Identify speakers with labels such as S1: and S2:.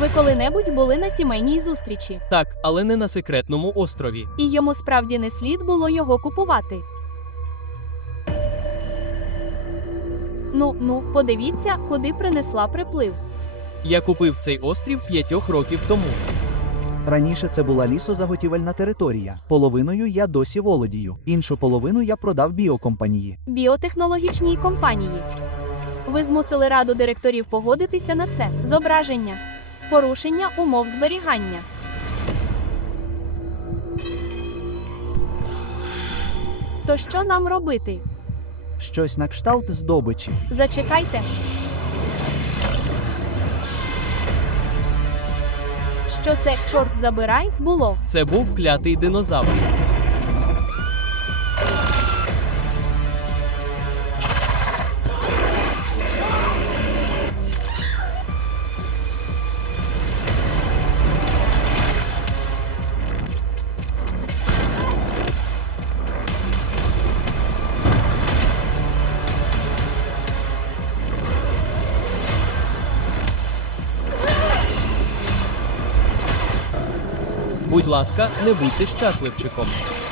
S1: Ви коли-небудь були на сімейній зустрічі?
S2: Так, але не на секретному острові.
S1: І йому справді не слід було його купувати. Ну, подивіться, куди принесла приплив.
S2: Я купив цей острів 5 років тому.
S3: Раніше це була лісозаготівельна територія. Половиною я досі володію. Іншу половину я продав біокомпанії.
S1: Біотехнологічній компанії. Ви змусили раду директорів погодитися на це. Зображення. Порушення умов зберігання. То що нам робити?
S3: Щось на кшталт здобичі.
S1: Зачекайте. Що це, чорт забирай, було?
S2: Це був клятий динозавр. Будь ласка, не будьте щасливчиком.